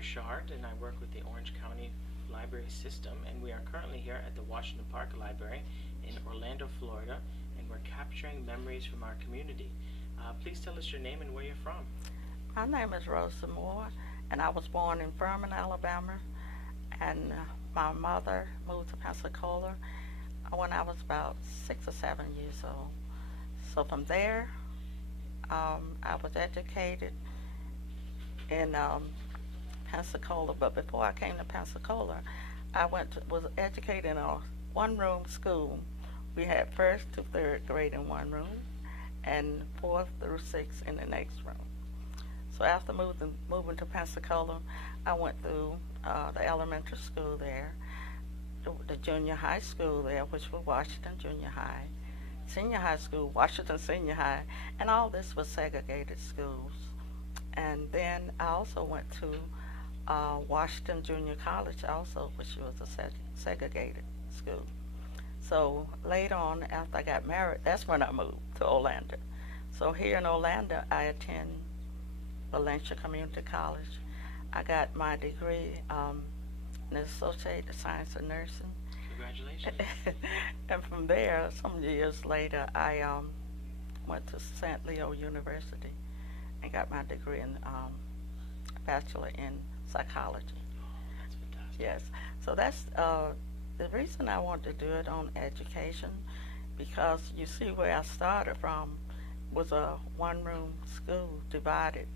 Richard, and I work with the Orange County Library System, and we are currently here at the Washington Park Library in Orlando, Florida, and we're capturing memories from our community. Please tell us your name and where you're from. My name is Rosie Moore, and I was born in Furman, Alabama, and my mother moved to Pensacola when I was about 6 or 7 years old. So from there, I was educated in Pensacola, but before I came to Pensacola, was educated in a one-room school. We had first to third grade in one room, and fourth through sixth in the next room. So after moving to Pensacola, I went through the elementary school there, the junior high school there, which was Washington Junior High, senior high school, Washington Senior High, and all this was segregated schools. And then I also went to Washington Junior College also, which was a segregated school. So later on, after I got married, that's when I moved to Orlando. So here in Orlando, I attend Valencia Community College. I got my degree in Associated Science of Nursing. Congratulations. And from there, some years later, I went to St. Leo University and got my degree in Bachelor in Psychology. Oh, that's fantastic. Yes. So that's the reason I want to do it on education, because you see where I started from was a one-room school divided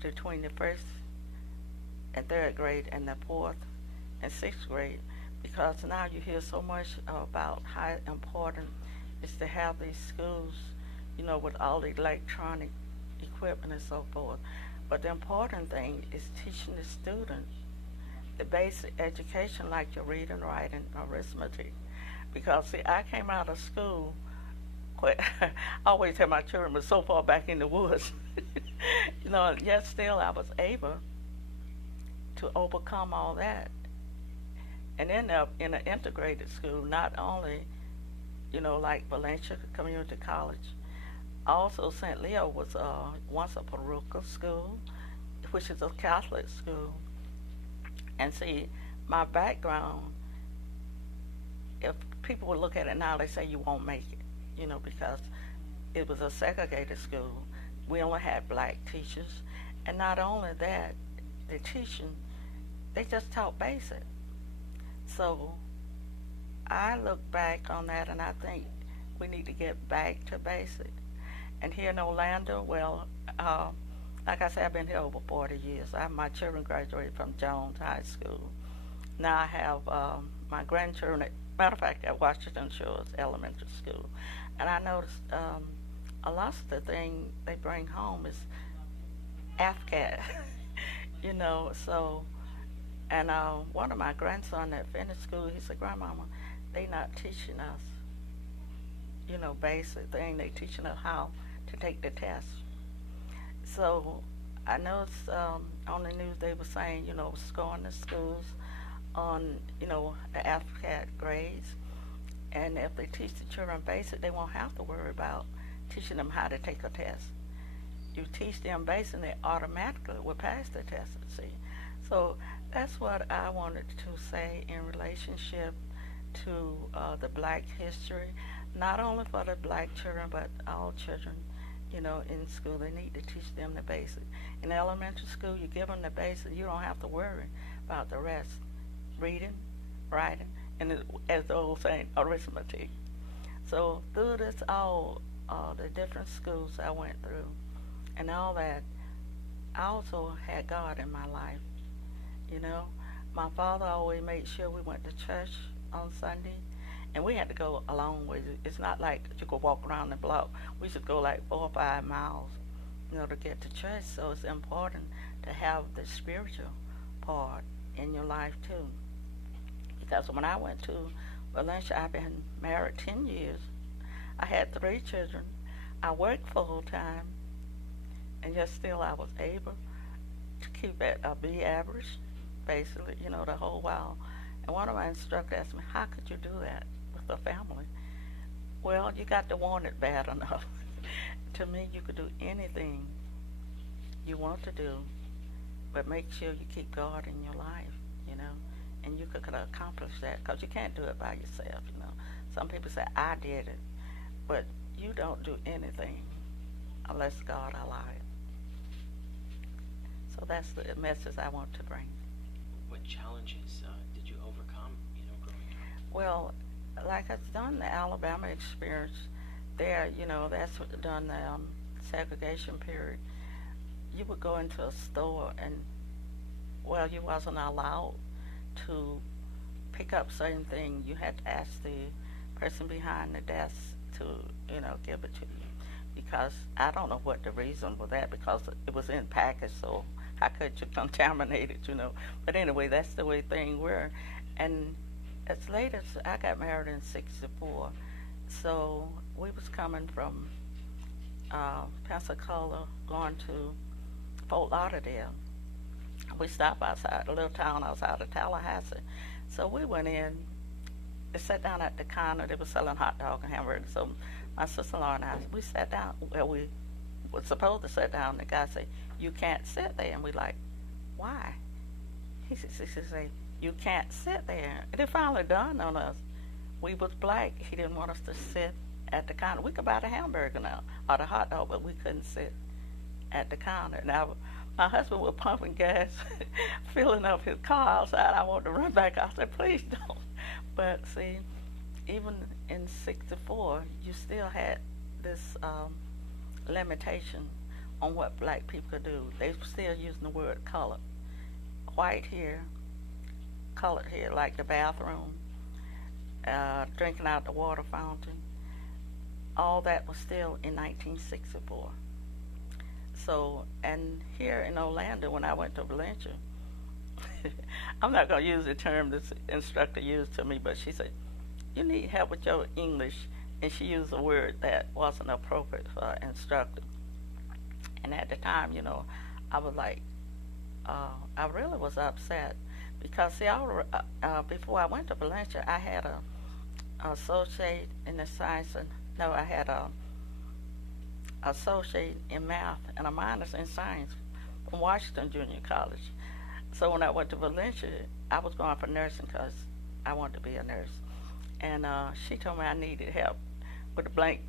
between the first and third grade and the fourth and sixth grade, because now you hear so much about how important it is to have these schools, with all the electronic equipment and so forth. But the important thing is teaching the students the basic education, like your reading, writing, arithmetic. Because see, I came out of school. I always tell my children, but so far back in the woods, yet still I was able to overcome all that and end up in an integrated school, not only, like Valencia Community College. Also, St. Leo was once a parochial school, which is a Catholic school. And see, my background, if people would look at it now, they say you won't make it, because it was a segregated school. We only had black teachers. And not only that, the teaching, they just taught basic. So I look back on that and I think we need to get back to basic. And here in Orlando, well, like I said, I've been here over 40 years. My children graduated from Jones High School. Now I have my grandchildren, matter of fact, at Washington Shores Elementary School. And I noticed a lot of the thing they bring home is AFCAT, so, and one of my grandsons that finished school, he said, Grandmama, they not teaching us, basic thing. They teaching us how to take the test. So I noticed on the news they were saying, scoring the schools on, the AFCAT grades. And if they teach the children basic, they won't have to worry about teaching them how to take a test. You teach them basic, and they automatically will pass the test, see. So that's what I wanted to say in relationship to the black history, not only for the black children, but all children, in school. They need to teach them the basic. In elementary school, you give them the basic. You don't have to worry about the rest. Reading, writing, and as the old saying, arithmetic. So through this all, the different schools I went through and all that, I also had God in my life. My father always made sure we went to church on Sunday, and we had to go a long way. It's not like you could walk around the block. We should go like 4 or 5 miles, to get to church. So it's important to have the spiritual part in your life too. Because when I went to Valencia, I've been married 10 years. I had 3 children. I worked full time, and yet still I was able to keep at a B average, basically, the whole while. And one of my instructors asked me, how could you do that with a family? Well, you got to want it bad enough. To me, you could do anything you want to do but make sure you keep God in your life, you know, and you could accomplish that because you can't do it by yourself, you know. Some people say, I did it, but you don't do anything unless God allows it. So that's the message I want to bring. What challenges did you overcome, growing up? Well, like I've done the Alabama experience there, you know, that's what done the segregation period. You would go into a store and, well, you wasn't allowed to pick up certain things. You had to ask the person behind the desk to, you know, give it to you. Because I don't know what the reason was that, because it was in package, so how could you contaminate it, you know? But anyway, that's the way things were. And as late as I got married in '64, so we was coming from Pensacola going to Fort Lauderdale. We stopped outside a little town outside of Tallahassee. So we went in, they sat down at the counter, they were selling hot dog and hamburgers. So my sister-in-law and I, we sat down where we were supposed to sit down. The guy said, you can't sit there. And we like, why? He said, you can't sit there. And it finally dawned on us. We was black. He didn't want us to sit at the counter. We could buy the hamburger now or the hot dog, but we couldn't sit at the counter. Now, my husband was pumping gas, filling up his car outside. I wanted to run back. I said, please don't. But see, even in '64, you still had this limitation on what black people could do. They were still using the word color. White here, colored here, like the bathroom, drinking out the water fountain. All that was still in 1964. So, and here in Orlando, when I went to Valencia, I'm not going to use the term this instructor used to me, but she said, you need help with your English. And she used a word that wasn't appropriate for an instructor. And at the time, you know, I was like, I really was upset because, see, before I went to Valencia, I had a associate in the science, I had a associate in math and a minus in science from Washington Junior College. So when I went to Valencia, I was going for nursing because I wanted to be a nurse. And she told me I needed help with a blank.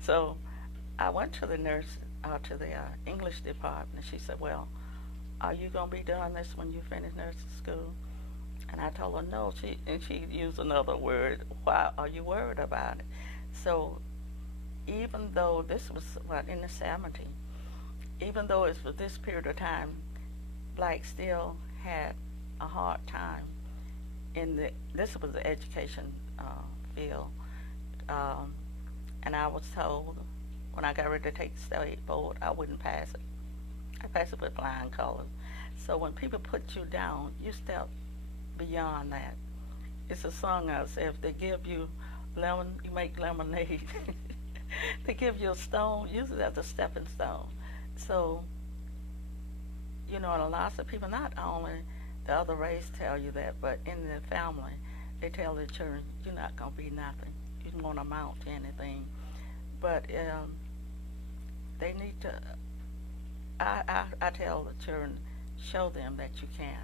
So I went to the nurse, to the English department. She said, well, are you going to be doing this when you finish nursing school? And I told her no. She used another word. Why are you worried about it? So even though this was in the '70s, even though it was this period of time, blacks still had a hard time this was the education field. And I was told when I got ready to take the state board, I wouldn't pass it. I passed it with flying colors. So when people put you down, you step beyond that. It's a song I say, if they give you lemon, you make lemonade. They give you a stone, use it as a stepping stone. So, you know, and lots of people, not only the other race tell you that, but in the family, they tell their children, you're not going to be nothing. You don't want to amount to anything. But they need to, I tell the children, show them that you can.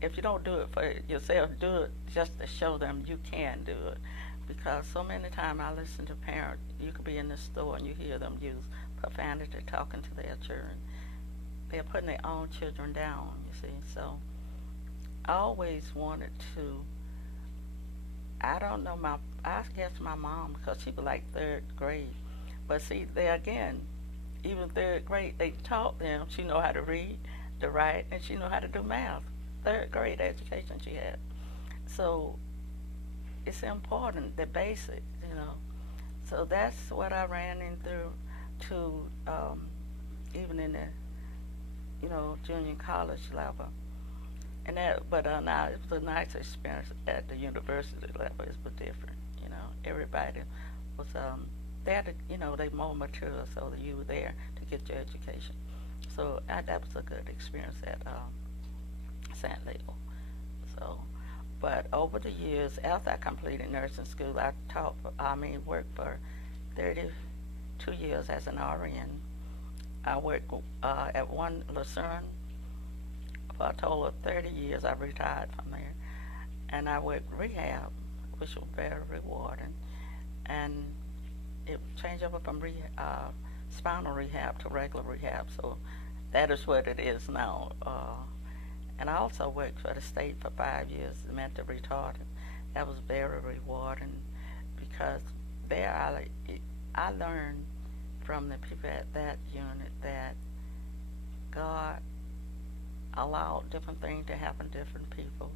If you don't do it for yourself, do it just to show them you can do it. Because so many times I listen to parents, you could be in the store and you hear them use profanity talking to their children. They're putting their own children down, you see. So I always wanted to, I don't know, I guess my mom, because she was like third grade. But see, there again, even third grade, they taught them, she know how to read, to write, and she know how to do math. Third grade education she had. So it's important, the basics, you know. So that's what I ran into even in the, you know, junior college level. And that, but now it was a nice experience at the university level. It was different, you know. Everybody was they had to, you know, they more mature, so that you were there to get your education. So that was a good experience at St. Leo. So, but over the years, after I completed nursing school, I worked for 32 years as an RN. I worked at one Lucerne for a total of 30 years. I retired from there, and I worked rehab, which was very rewarding. And it changed over from spinal rehab to regular rehab. So that is what it is now. And I also worked for the state for 5 years, mentally retarded. That was very rewarding because there I learned from the people at that unit that God allowed different things to happen to different people,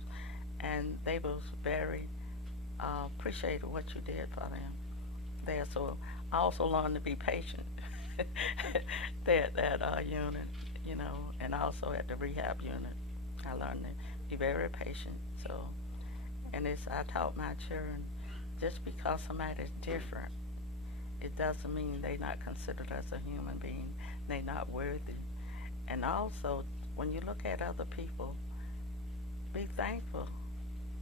and they was very appreciated what you did for them there. So I also learned to be patient there at that unit, and also at the rehab unit. I learned to be very patient. So, and I taught my children, just because somebody is different, it doesn't mean they not considered as a human being. They not worthy. And also, when you look at other people, be thankful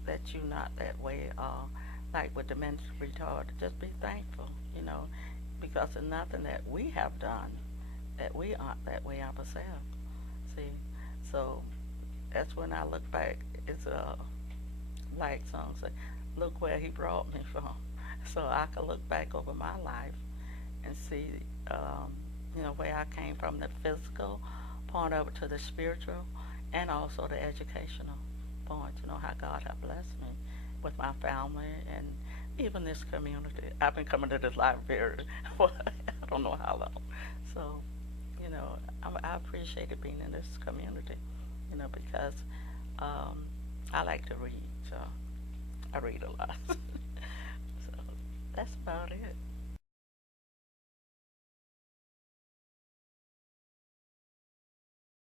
that you're not that way. Like with the mentally retarded, just be thankful, because it's nothing that we have done that we aren't that way ourselves. See, so that's when I look back. It's like some say, look where he brought me from. So I can look back over my life and see, where I came from, the physical point over to the spiritual, and also the educational point. How God has blessed me with my family and even this community. I've been coming to this library for I don't know how long. So, I appreciated being in this community, because I like to read, so I read a lot. So that's about it.